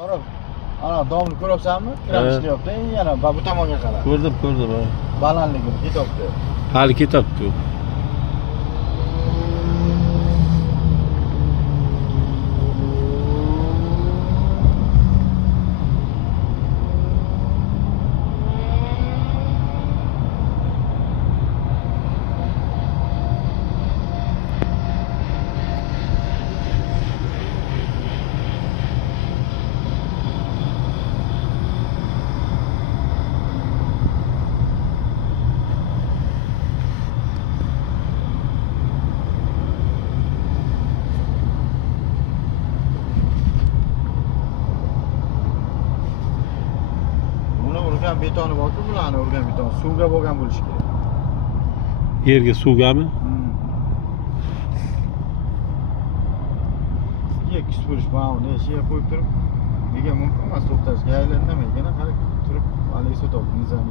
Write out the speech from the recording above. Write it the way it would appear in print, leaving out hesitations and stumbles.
Ana domni ko'ryapsanmi? Kiram ishlayapti. Yana bu tomonga qara. Ko'rdim. Balandligini ketyapti. Hali ketyapti. Urgan betoni borku, bularni urgan beton suvga bo'lgan bo'lishi kerak. Yerga suvgami? Ikki supurish mana buni eshiga qo'yib turib, nega mumkin emas to'xtashga aylanmaydi, qarab turib, hali esotib nizam.